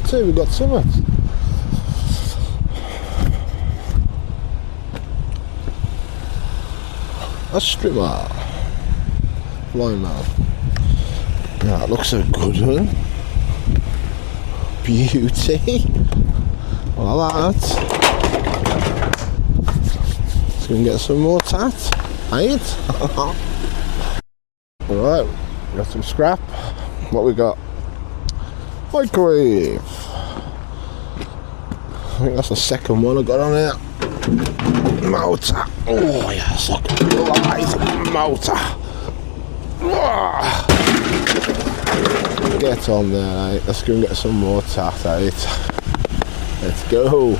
variety, we've got something. A stripper. Flying now. Yeah, that looks a good one. Beauty. Well, I like that. Let's go and get some more tat. Ain't? Alright, we got some scrap. What we got? Microwave. I think that's the second one I got on here. Motor. Oh yes, look. Light motor. Get on there, mate. Let's go and get some more tat, mate. Let's go.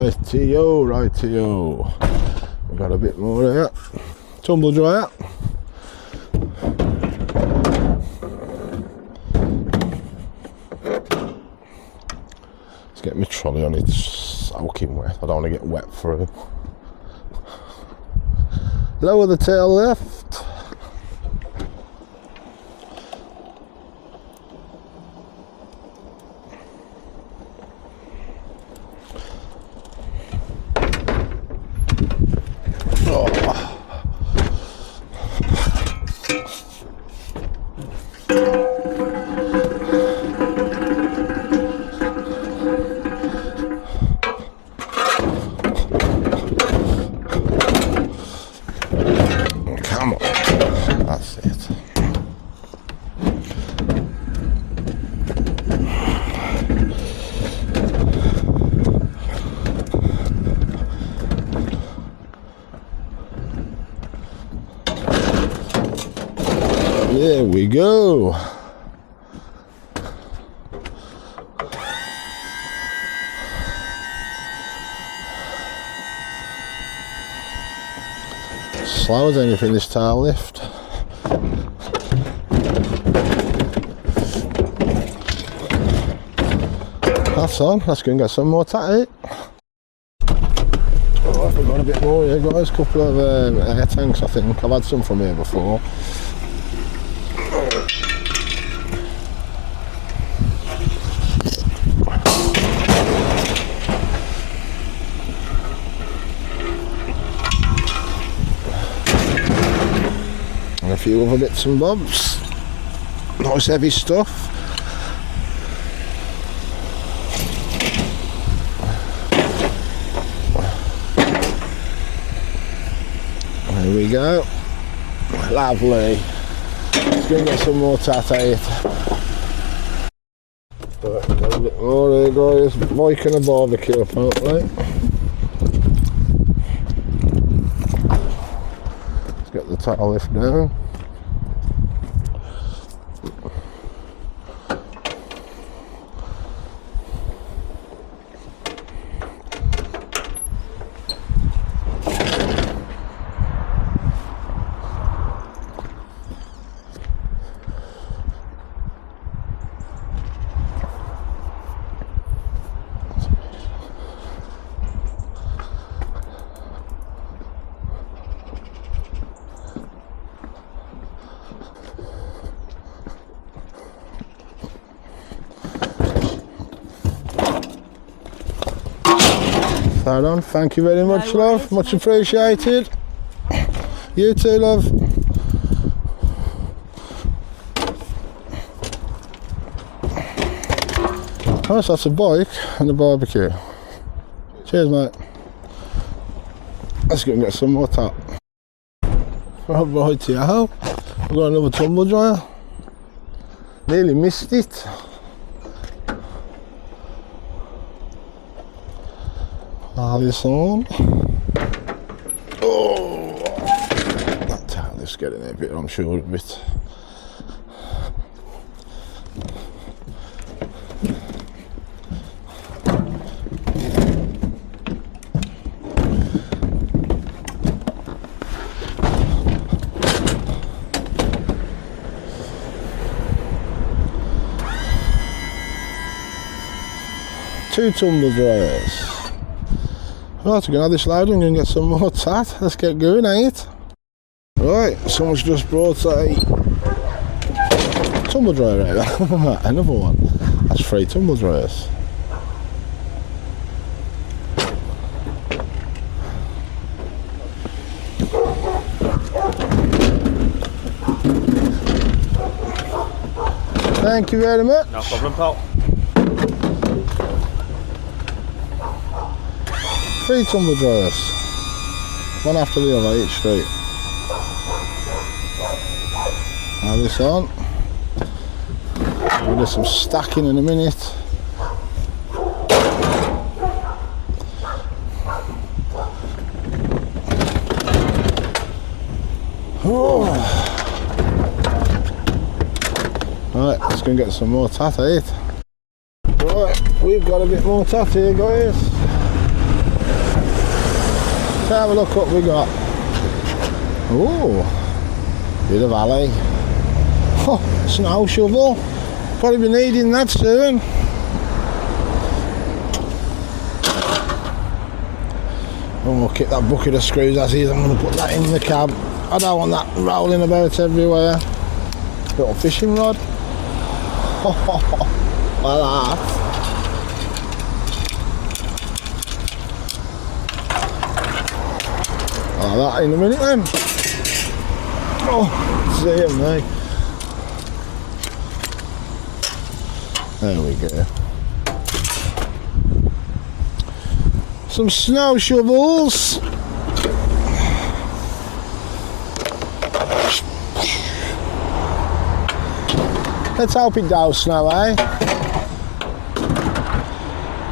Righty-o, righty-o. We've got a bit more here. Tumble dryer. Let's get my trolley on, it's soaking wet. I don't want to get wet through. Lower the tail lift. Come on, that's it. There we go. Slow as anything, this tail lift. That's on. Let's go and get some more tatty. Alright, we've got a bit more here, guys. A couple of air tanks, I think. I've had some from here before. And a few other bits and bobs. Nice heavy stuff. There we go. Lovely. Let's go and get some more tat out. Got a bit more here, guys. Bike and a barbecue apparently. Let's get the tail lift down. That on. Thank you very much, love. Much appreciated. You too, love. Oh, so that's a bike and a barbecue. Cheers, mate. Let's go and get some more tap. Right here. We've got another tumble dryer. Nearly missed it. This on. Oh, that tail is getting a bit, I'm sure of it. Two tumble dryers. Right, we're going to have this load and going to get some more tat. Let's get going, ain't it? Right, someone's just brought a tumble dryer out. Another one. That's 3 tumble dryers. Thank you very much. No problem, pal. 3 tumble dryers. One after the other, each street. Now this on. We'll do some stacking in a minute. Oh. Right, let's go and get some more tat, eh? Right, we've got a bit more tat here, guys. Let's have a look what we got. Oh, bit of alley. Oh, snow shovel. Probably be needing that soon. Oh, we'll keep that bucket of screws as is. I'm going to put that in the cab. I don't want that rolling about everywhere. Little fishing rod. Like that. Like that in a minute then. Oh, see him mate. There we go. Some snow shovels. Let's hope it does snow, eh?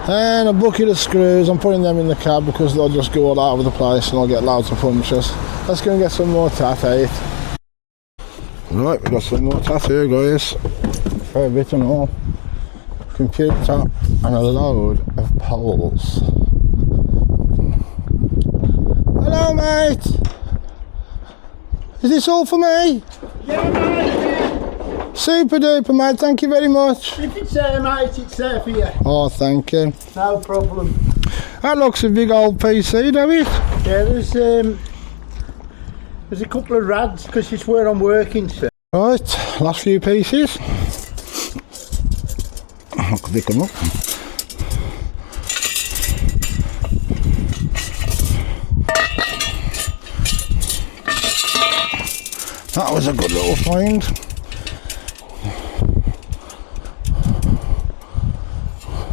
And a bucket of screws. I'm putting them in the cab because they'll just go all over the place and I'll get loads of punctures. Let's go and get some more tat, eh? Right, we've got some more tat here, guys. Fair bit and all. Computer and a load of poles. Hello, mate. Is this all for me? Yeah, mate. Super duper, mate. Thank you very much. If it's there, mate, it's there for you. Oh, thank you. No problem. That looks a big old PC, don't it? Yeah, there's a couple of rads because it's where I'm working, sir. Right, last few pieces. I could pick them up. That was a good little find.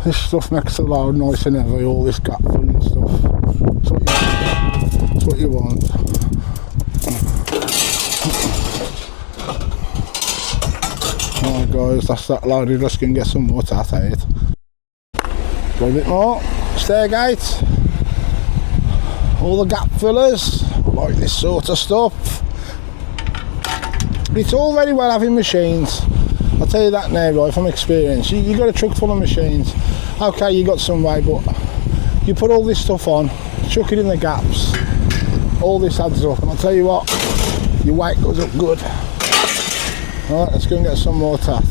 This stuff makes the load nice and heavy, all this gap filling stuff. That's what you want. Alright guys, that's that load. We're just going to get some more tat out. Got a bit more. Stairgate. All the gap fillers. Like this sort of stuff. It's all very well having machines. I'll tell you that now, right, from experience. You got a truck full of machines. Okay, you got some way, but you put all this stuff on, chuck it in the gaps. All this adds up, and I'll tell you what, your weight goes up good. Alright, let's go and get some more tat.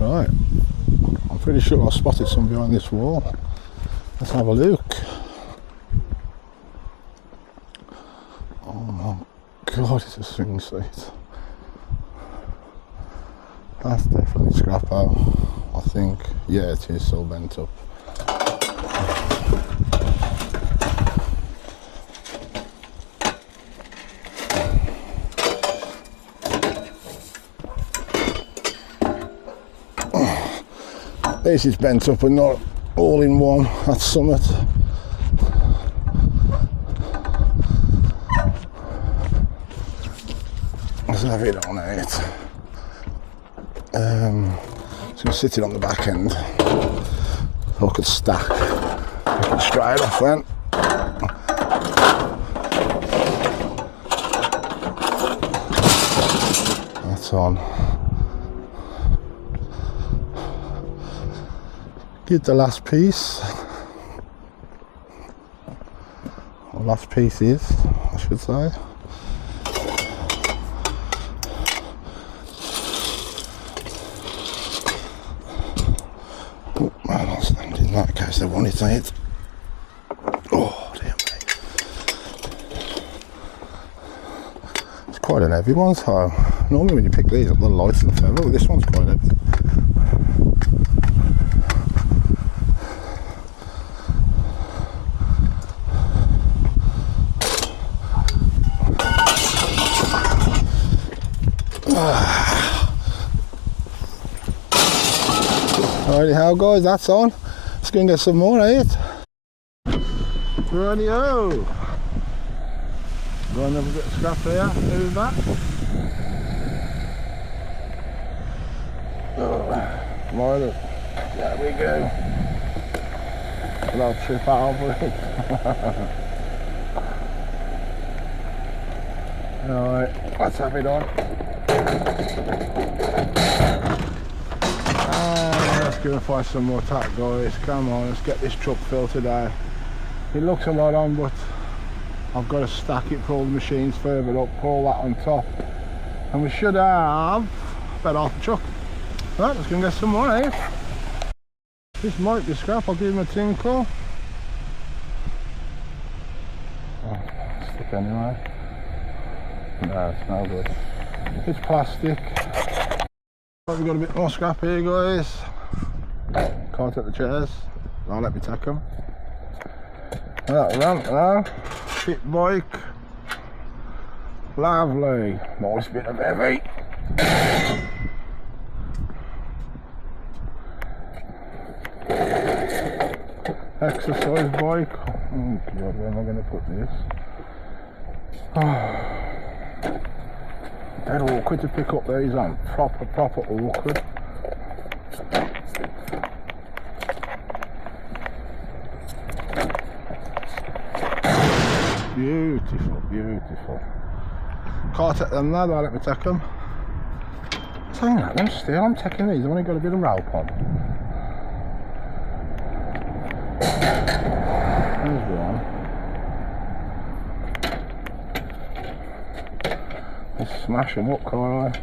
Right, I'm pretty sure I spotted some behind this wall. Let's have a look. Oh my God, it's a swing seat. That's definitely scrap out, I think. Yeah, it is so bent up. This is bent up and not all in one. That's summit. Let's have it on it. It's going to sit it on the back end. So I could stack. I could straight off then. That's on. Get the last piece. Or last pieces, I should say. Oh, man, I'll stand in that case they want it, ain't it? Oh, dear me. Let's quite an heavy one, so normally when you pick these up they're light and feather, but this one's quite heavy. Righty-ho guys, that's on. Let's go and get some more, eh? Righty-ho! Go and have a bit of scrap here. Who's that? Right, there we go. And I'll trip over it. Alright, let's have it on. Let's go and find some more tack, guys. Come on, let's get this truck filled today. It looks a lot on, but I've got to stack it, pull the machines further up, pull that on top, and we should have about half the truck. Right, let's go and get some more, eh? This might be scrap, I'll give him a tinkle. Oh, stick anyway. No, it's no good. It's plastic. Right, we've got a bit more scrap here, guys. Can't take the chairs. Don't let me take them. That ramp now. Pit bike. Lovely. Nice bit of heavy. Exercise bike. Oh god, where am I going to put this? Dead awkward to pick up these on. Proper awkward. Beautiful. Can't take them now, don't let me take them. Hang on, them still, I'm taking these, I've only got a bit of rope on. There's one. Let's smash them up, can't I?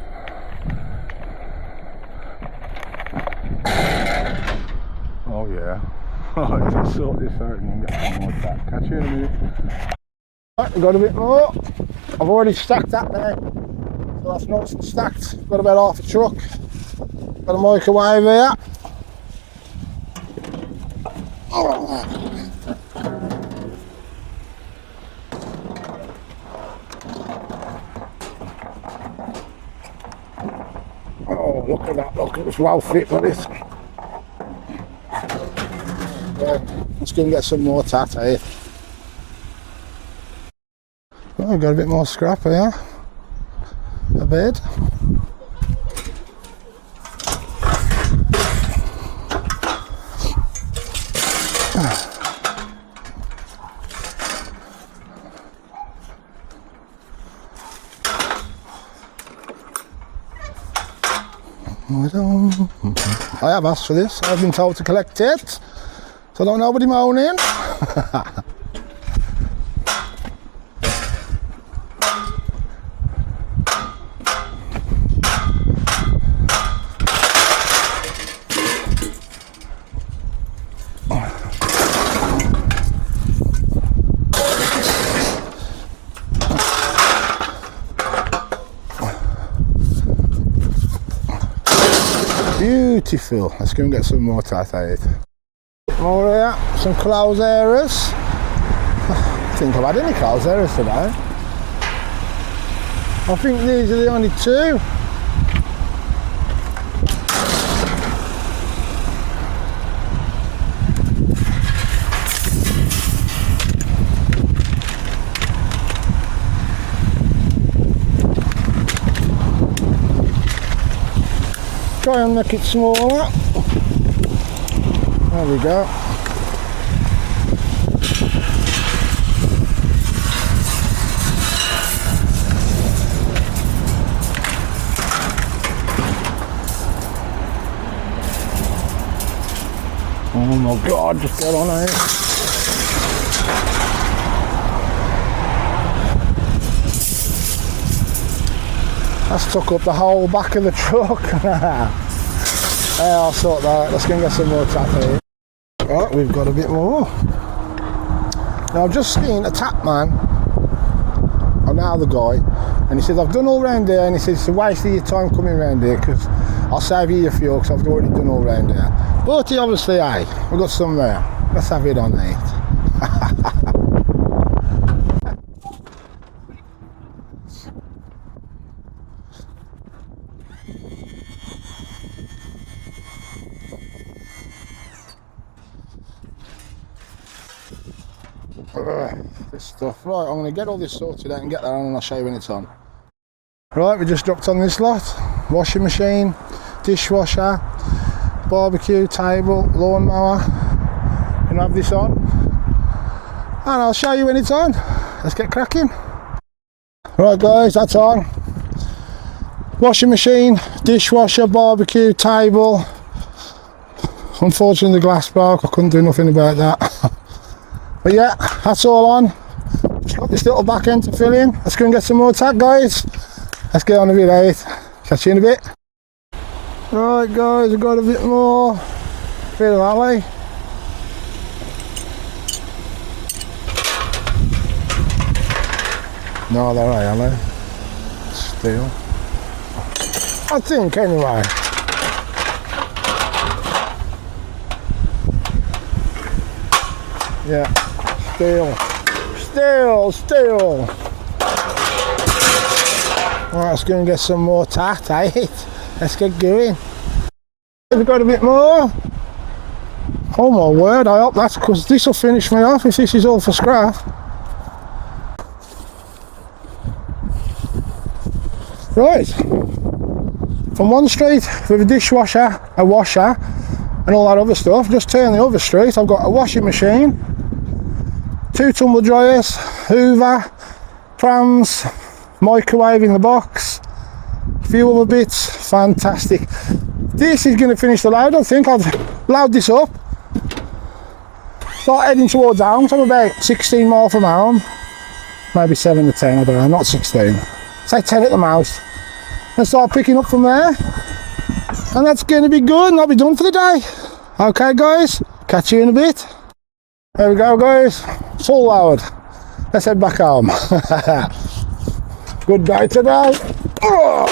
Oh yeah. Alright, let's sort this out and get some more back. Catch you in a minute. Right, we've got a bit more. I've already stacked that there. So that's nice and stacked. Got about half a truck. Got a microwave here. Oh, look at that, look, it's well fit for this. Yeah, let's go and get some more tat here. Well, we've got a bit more scrap here. A bed. I have asked for this, I've been told to collect it, so don't nobody moaning. Beautiful. Let's go and get some more tat out. More here, some clothes areas. I think I've had any clothes areas today. I think these are the only two. Try and make it smaller. There we go. Oh my god, just get on it. That's took up the whole back of the truck. Yeah, I'll sort that out. Let's go and get some more tap here. Right, we've got a bit more. Now I've just seen a tap man I know the guy, and he says, I've done all round here, and he says, it's a waste of your time coming round here, because I'll save you your fuel, because I've already done all round here. But he obviously, hey, we've got some there. Let's have it on it. This stuff. Right, I'm going to get all this sorted out and get that on, and I'll show you when it's on. Right, we just dropped on this lot. Washing machine, dishwasher, barbecue table, lawnmower. Going to have this on, and I'll show you when it's on. Let's get cracking. Right guys, that's on. Washing machine, dishwasher, barbecue table. Unfortunately the glass broke, I couldn't do nothing about that. But yeah, that's all on. Just got this little back end to fill in. Let's go and get some more tack, guys. Let's get on a bit late. Catch you in a bit. Right guys, we've got a bit more. Bit of that way. No, they're right, aren't they? Steel. I think anyway. Yeah. Steel. Alright, let's go and get some more tat, eh? Let's get going. We've got a bit more. Oh my word, I hope that's because this will finish me off if this is all for scrap. Right. From one street with a dishwasher, a washer, and all that other stuff, just turn the other street, I've got a washing machine, 2 tumble dryers, hoover, prams, microwave in the box, a few other bits. Fantastic. This is going to finish the load. I think I've loaded this up, start heading towards home. So I'm about 16 miles from home, maybe 7 to 10, I don't know, not 16, say 10 at the most, and start picking up from there, and that's going to be good, and I'll be done for the day. Okay guys, catch you in a bit. There we go guys, full load. Let's head back home. Good day today. Oh.